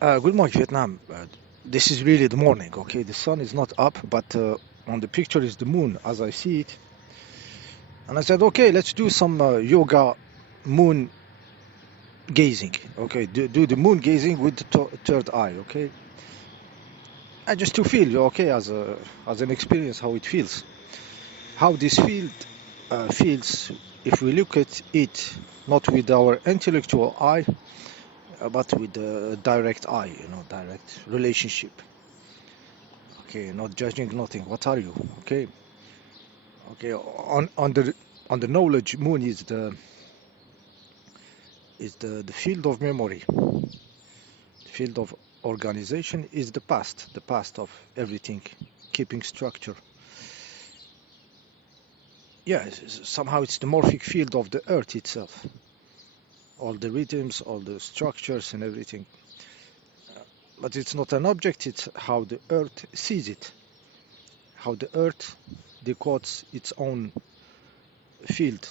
Good morning, Vietnam. This is really the morning, okay? The sun is not up, but on the picture is the moon as I see it. And I said, okay, let's do some yoga moon gazing, okay? Do the moon gazing with the third eye, okay? And just to feel, okay, as an experience, how it feels. How this field feels if we look at it not with our intellectual eye, but with the direct eye, direct relationship. Okay, not judging nothing. What are you? Okay, okay. On the knowledge, moon is the field of memory. The field of organization is the past of everything, keeping structure. Yeah, somehow it's the morphic field of the earth itself. All the rhythms, all the structures, and everything. But it's not an object. It's how the earth sees it. How the earth decodes its own field.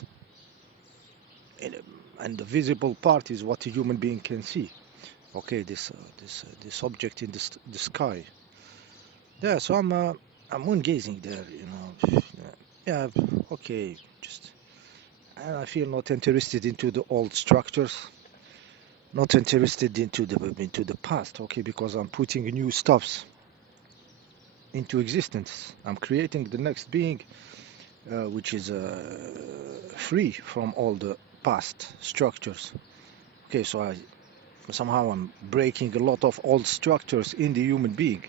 And, and the visible part is what a human being can see. Okay, this object in the sky. Yeah, so I'm moon gazing there. Yeah, okay, just and I feel not interested into the old structures, not interested into the past. Okay, because I'm putting new stuffs into existence. I'm creating the next being, which is free from all the past structures. Okay, so somehow I'm breaking a lot of old structures in the human being,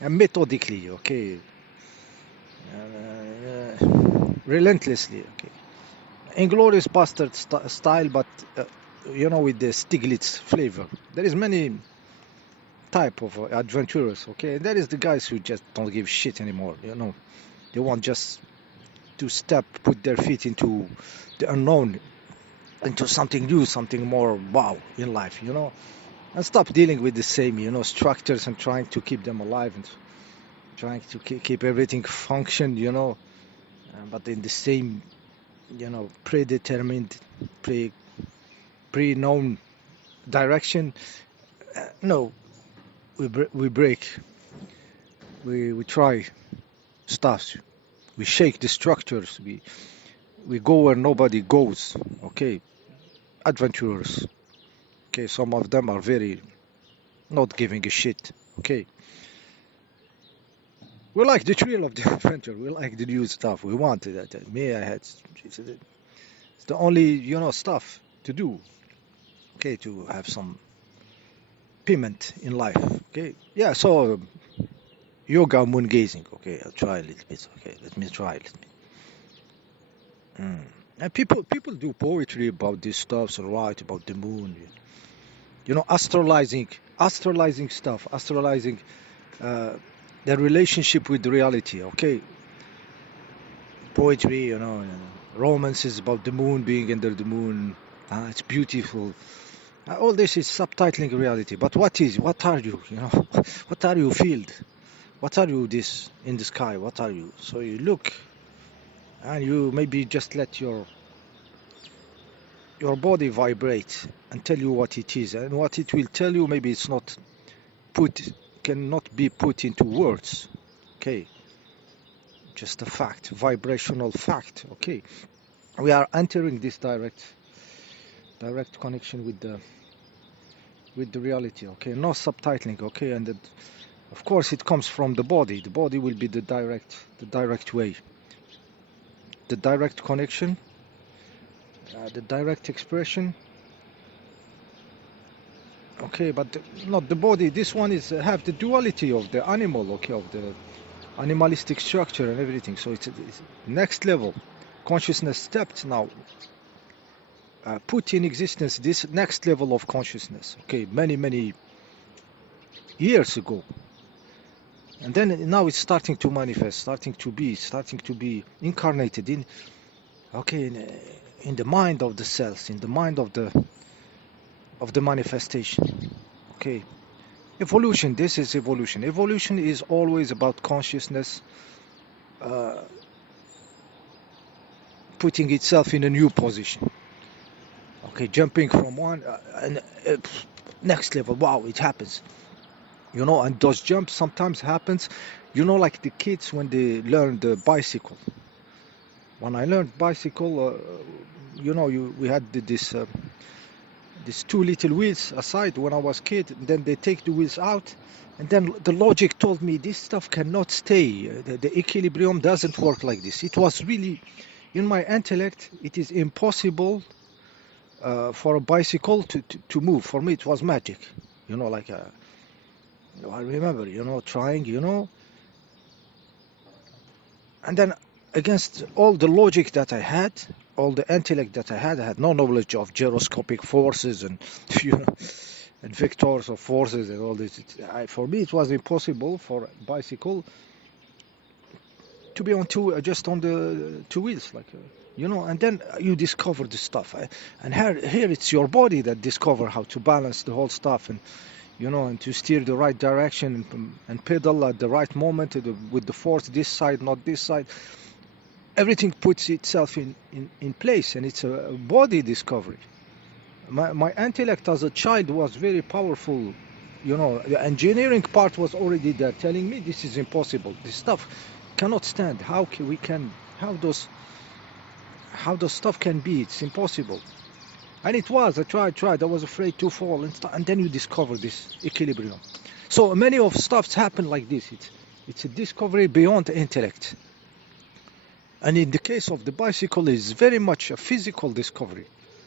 and methodically, okay, relentlessly, okay. Inglorious Bastard style, but with the Stiglitz flavor. There is many type of adventurers, okay. There is the guys who just don't give shit anymore. They want just to put their feet into the unknown, into something new, something more wow in life, and stop dealing with the same, structures and trying to keep them alive and trying to keep everything function, but in the same, predetermined, pre pre-known direction. No, we break, we try stuff, we shake the structures, we go where nobody goes. Okay, adventurers. Okay, some of them are very not giving a shit. Okay, we like the thrill of the adventure. We like the new stuff. We wanted that. Me, I had. It's the only stuff to do. Okay, to have some payment in life. Okay, yeah. So yoga moon gazing. Okay, I'll try a little bit. Okay, let me try. Mm. And people do poetry about this stuff. So write about the moon. Astralizing stuff. Astralizing uh, the relationship with reality. Okay, poetry. Romances about the moon being under the moon. It's beautiful. All this is subtitling reality. But what are you? What are you field? What are you this in the sky? What are you? So you look and you maybe just let your body vibrate and tell you what it is. And what it will tell you, maybe it's not put, cannot be put into words. Okay, just a fact, vibrational fact. Okay, we are entering this direct connection with the reality. Okay, no subtitling. Okay, and of course it comes from the body. The body will be the direct way, the direct connection, the direct expression. Okay, but not the body. This one is have the duality of the animal. Okay, of the animalistic structure and everything. So it's next level consciousness stepped now. Put in existence this next level of consciousness. Okay, many years ago, and then now it's starting to manifest, starting to be incarnated in. Okay, in the mind of the cells, in the mind of the manifestation. Okay, evolution. This is evolution. Evolution is always about consciousness uh, putting itself in a new position. Okay, jumping from one and next level. Wow, it happens. You know, and those jumps sometimes happens, you know, like the kids when they learn the bicycle. When I learned bicycle, you know, we had these two little wheels aside when I was kid. And then they take the wheels out, and then the logic told me this stuff cannot stay. The equilibrium doesn't work like this. It was really, in my intellect, it is impossible for a bicycle to move. For me, it was magic. You know, like I remember, you know, trying, you know, and then against all the logic that I had, all the intellect that I had no knowledge of gyroscopic forces and you know, and vectors of forces and all this. For me, it was impossible for a bicycle to be on two, just on the two wheels, like you know. And then you discover the stuff, and here it's your body that discover how to balance the whole stuff, and you know, and to steer the right direction and pedal at the right moment with the force this side, not this side. Everything puts itself in place, and it's a body discovery. My intellect as a child was very powerful. You know, the engineering part was already there, telling me this is impossible. This stuff cannot stand. How those stuff can be? It's impossible. And it was. I tried. I was afraid to fall, and then you discover this equilibrium. So many of stuffs happen like this. It's a discovery beyond intellect. And in the case of the bicycle, it's very much a physical discovery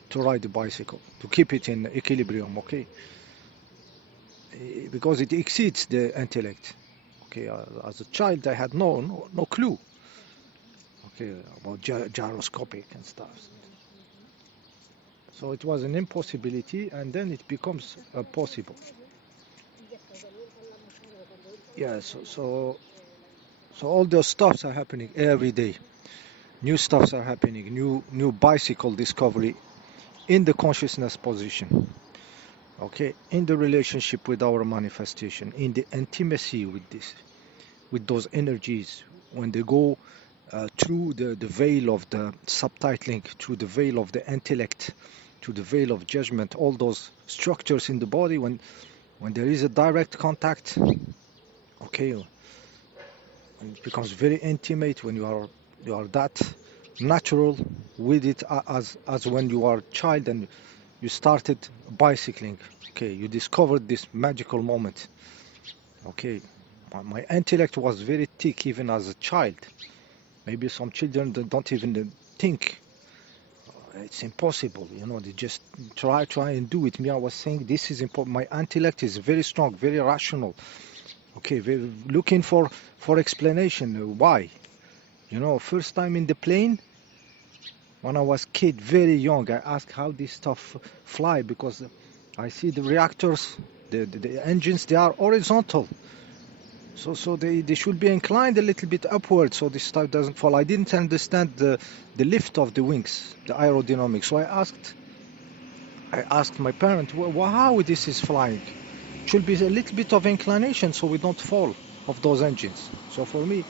to ride the bicycle, to keep it in equilibrium, okay? Because it exceeds the intellect. Okay, as a child, I had no clue, okay, about gyroscopic and stuff. So it was an impossibility, and then it becomes possible. Yeah, so all those stuffs are happening every day. New stuffs are happening, new bicycle discovery in the consciousness position, okay, in the relationship with our manifestation, in the intimacy with those energies, when they go through the veil of the subtitling, through the veil of the intellect, to the veil of judgment, all those structures in the body, when there is a direct contact, okay, when it becomes very intimate, when you are that natural with it as when you are a child and you started bicycling, okay, you discovered this magical moment, okay. My intellect was very thick even as a child. Maybe some children don't even think it's impossible, you know, they just try and do it. Me, I was saying this is important. My intellect is very strong, very rational, okay, very looking for explanation why. You know, first time in the plane, when I was kid, very young, I asked how this stuff fly, because I see the reactors, the engines, they are horizontal. So they should be inclined a little bit upward so this stuff doesn't fall. I didn't understand the lift of the wings, the aerodynamics. So I asked my parent, well, how this is flying? It should be a little bit of inclination so we don't fall of those engines. So for me,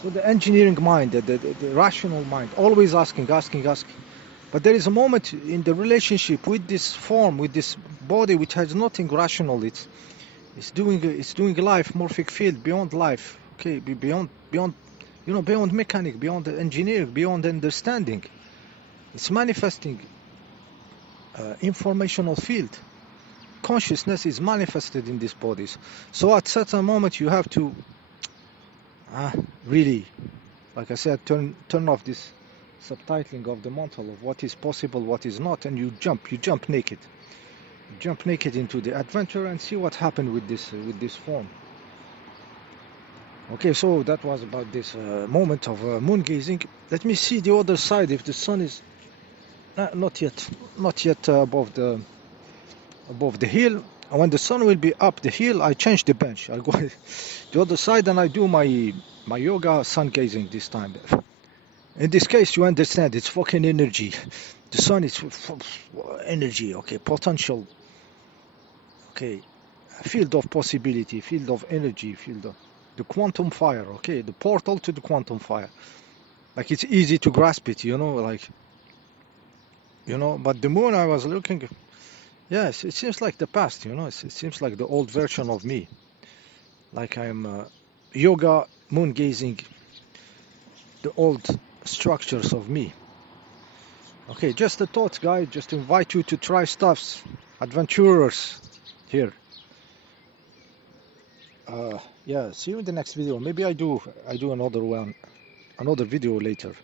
so the engineering mind, the rational mind, always asking. But there is a moment in the relationship with this form, with this body, which has nothing rational. It's doing life, morphic field, beyond life, okay, beyond, you know, beyond mechanic, beyond the engineering, beyond understanding. It's manifesting informational field. Consciousness is manifested in these bodies. So at certain moment you have to really, like I said, turn off this subtitling of the mantle of what is possible, what is not, and you jump naked. Jump naked into the adventure and see what happened with this form. Okay, so that was about this moment of moon gazing. Let me see the other side, if the sun is not yet above the hill. And when the sun will be up the hill, I change the bench. I'll go the other side and I do my yoga sun gazing this time. In this case, you understand, it's fucking energy. The sun is energy, okay, potential, okay, field of possibility, field of energy, field of the quantum fire, okay, the portal to the quantum fire. Like, it's easy to grasp it, you know, like, you know. But the moon, I was looking, Yes, it seems like the past, you know, it seems like the old version of me. Like I'm yoga, moon gazing, the old structures of me. Okay, just a thought, guys. Just invite you to try stuffs. Adventurers here. Yeah, see you in the next video. Maybe I do another one, another video later.